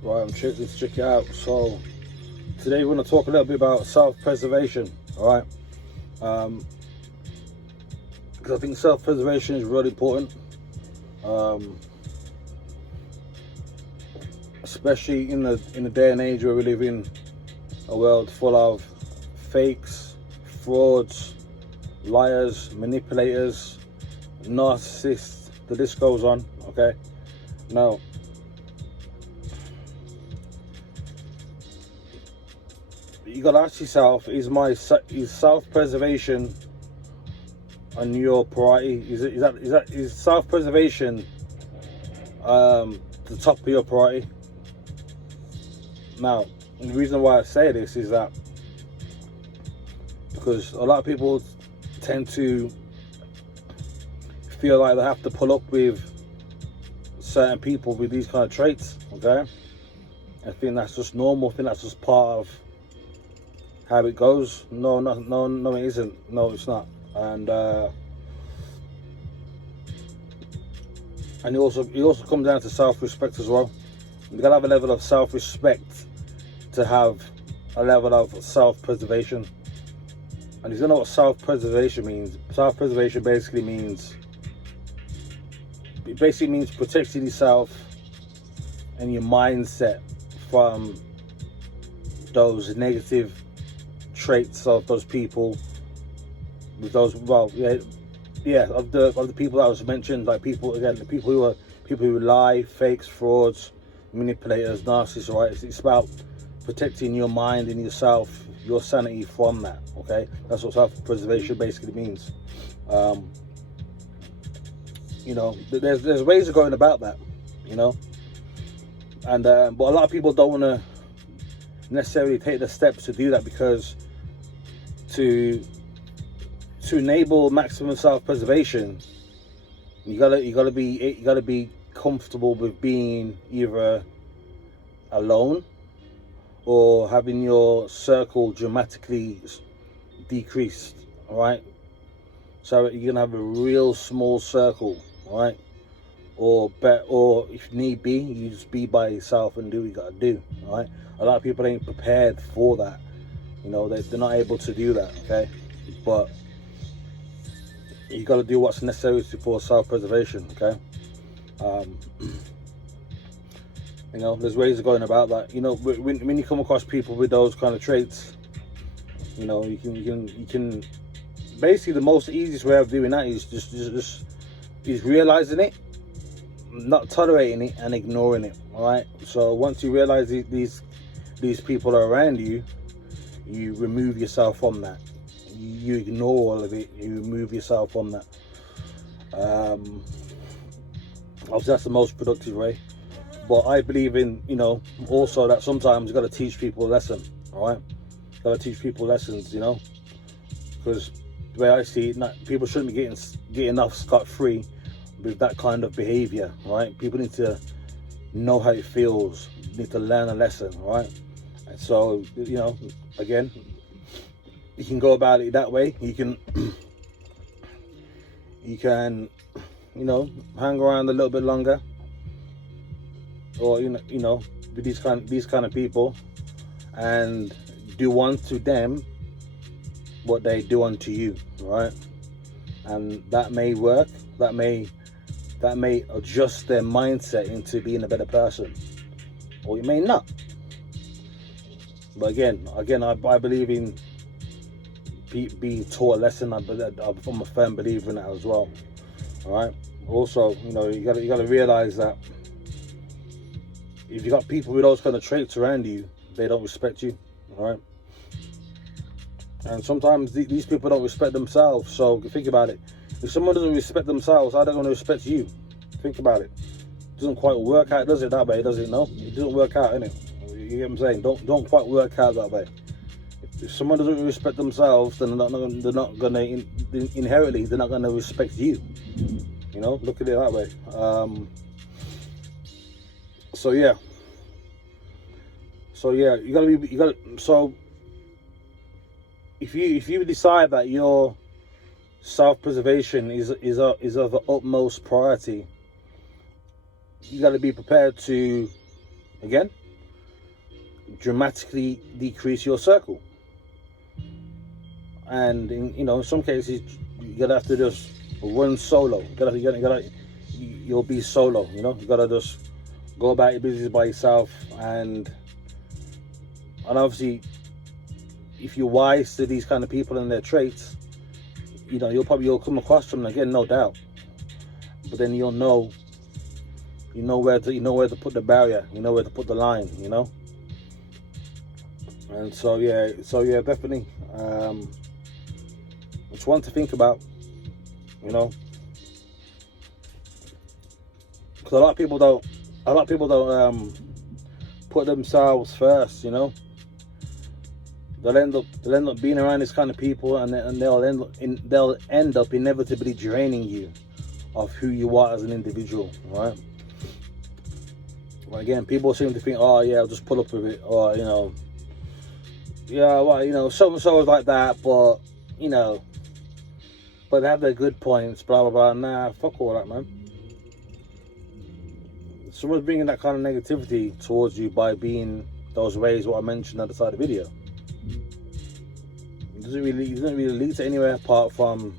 Right, let's check it out. So today we're going to talk a little bit about self-preservation. All right, because I think self-preservation is really important, um, especially in the day and age where we live in, a world full of fakes, frauds, liars, manipulators, narcissists. The list goes on. Okay, now you got to ask yourself: is self-preservation on your priority? Is self-preservation the top of your priority? Now, the reason why I say this is that because a lot of people tend to feel like they have to pull up with certain people with these kind of traits. Okay, I think that's just normal. I think that's just part of how it goes. No, it isn't. No, it's not. And it also comes down to self-respect as well. You gotta have a level of self-respect to have a level of self-preservation. And if you don't know what self-preservation means, self-preservation basically means protecting yourself and your mindset from those negative traits of those people, with those of the people that was mentioned, like the people who lie, fakes, frauds, manipulators, narcissists. Right, it's about protecting your mind and yourself, your sanity from that. Okay, that's what self-preservation basically means. There's ways of going about that, and but a lot of people don't want to necessarily take the steps to do that, because to enable maximum self-preservation, you gotta be comfortable with being either alone or having your circle dramatically decreased. All right, so you're gonna have a real small circle, all right, or if need be, you just be by yourself and do what you gotta do. All right, a lot of people ain't prepared for that. They're not able to do that. Okay, but you got to do what's necessary for self-preservation. Okay, there's ways of going about that. When you come across people with those kind of traits, you can basically, the most easiest way of doing that is just realizing it, not tolerating it, and ignoring it. All right. So once you realize these people are around you, you remove yourself from that. You ignore all of it. You remove yourself from that. Obviously, that's the most productive way. But I believe in, also that sometimes you got to teach people a lesson. All right, got to teach people lessons. Because the way I see it, people shouldn't be getting off scot-free with that kind of behavior. Right? People need to know how it feels. Need to learn a lesson. Right? And so, again, you can go about it that way. You can hang around a little bit longer, or with these kind of people, and do unto them what they do unto you. Right? And that may work. That may adjust their mindset into being a better person, or it may not. But again, I believe in being taught a lesson. I'm a firm believer in that as well. All right. Also, you got to realize that if you got people with those kind of traits around you, they don't respect you. All right. And sometimes these people don't respect themselves. So think about it. If someone doesn't respect themselves, how are they going to respect you? Think about it. It doesn't quite work out, does it? That way, does it? No, it doesn't work out, innit? You get what I'm saying? Don't quite work out that way. If someone doesn't respect themselves, then they're not gonna inherently, they're not gonna respect you. Look at it that way. So yeah, so if you decide that your self-preservation is of the utmost priority, you got to be prepared to, again, dramatically decrease your circle. And in some cases, you're gonna have to just run solo. You'll be solo. You gotta just go about your business by yourself. And obviously, if you're wise to these kind of people and their traits, you'll come across them again, no doubt. But then you'll know. You know where to put the barrier. You know where to put the line. And so yeah, definitely. It's one to think about. Because a lot of people don't put themselves first. They'll end up being around this kind of people, and they'll end up inevitably draining you of who you are as an individual, right? But again, people seem to think, oh yeah, I'll just pull up with it, or yeah, well, so and so is like that, but but they have their good points, blah blah blah. Nah, fuck all that, man. Someone's bringing that kind of negativity towards you by being those ways what I mentioned at the start of the video. It doesn't really lead to anywhere apart from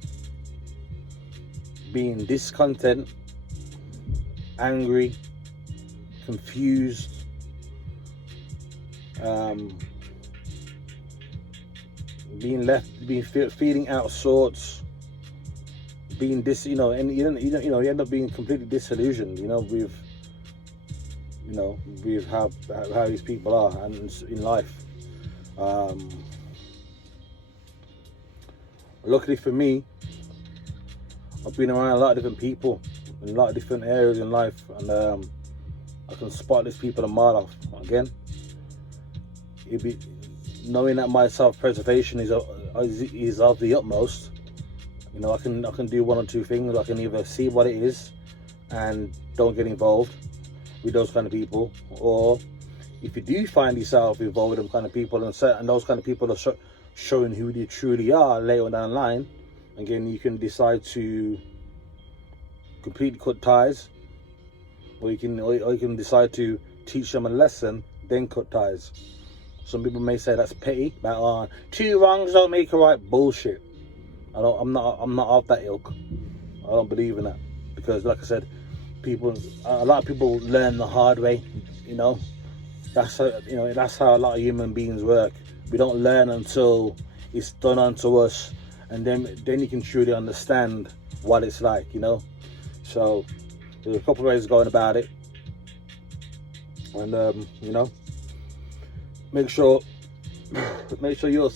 being discontent, angry, confused, feeling out of sorts, being and you end up being completely disillusioned, with how these people are and in life. Luckily for me, I've been around a lot of different people in a lot of different areas in life, and I can spot these people a mile off. Again, knowing that my self-preservation is of the utmost. I can do one or two things. I can either see what it is and don't get involved with those kind of people, or if you do find yourself involved with them kind of people, and those kind of people are showing who they truly are later down the line, again, you can decide to completely cut ties, or you can decide to teach them a lesson, then cut ties. Some people may say that's petty, that two wrongs don't make a right. Bullshit. I'm not of that ilk. I don't believe in that, because, like I said, a lot of people learn the hard way. That's how a lot of human beings work. We don't learn until it's done unto us, and then you can truly understand what it's like. So there's a couple of ways of going about it, and make sure you're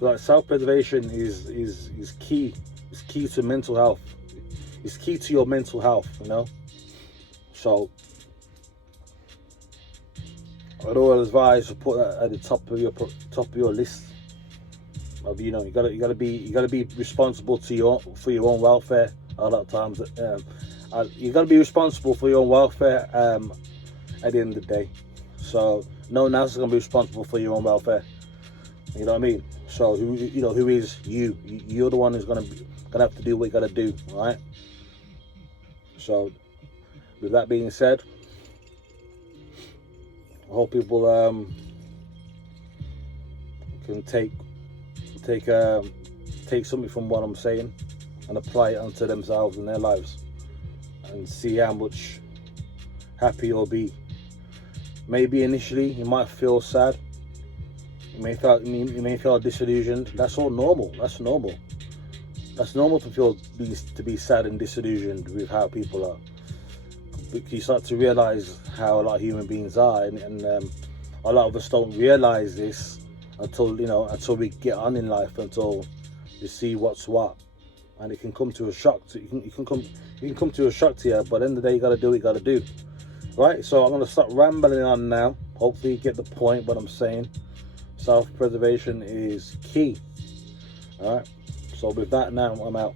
like, self-preservation is key. It's key to mental health. It's key to your mental health. So I'd always advise to put that at the top of your list. Of you gotta be responsible for your own welfare. A lot of times, you gotta be responsible for your own welfare. At the end of the day, so no one else is gonna be responsible for your own welfare. You know what I mean? So who is you? You're the one who's gonna have to do what you gotta do, all right? So with that being said, I hope people can take something from what I'm saying and apply it onto themselves and their lives, and see how much happy you'll be. Maybe initially you might feel sad. You may feel disillusioned. That's all normal. That's normal. That's normal to be sad and disillusioned with how people are. You start to realize how a lot of human beings are, and a lot of us don't realize this until we get on in life, until you see what's what, and it can come to a shock. You can come to a shock to you, but at the end of the day, you got to do what you got to do. Right, so I'm going to stop rambling on now. Hopefully you get the point what I'm saying. Self-preservation is key. Alright, so with that now, I'm out.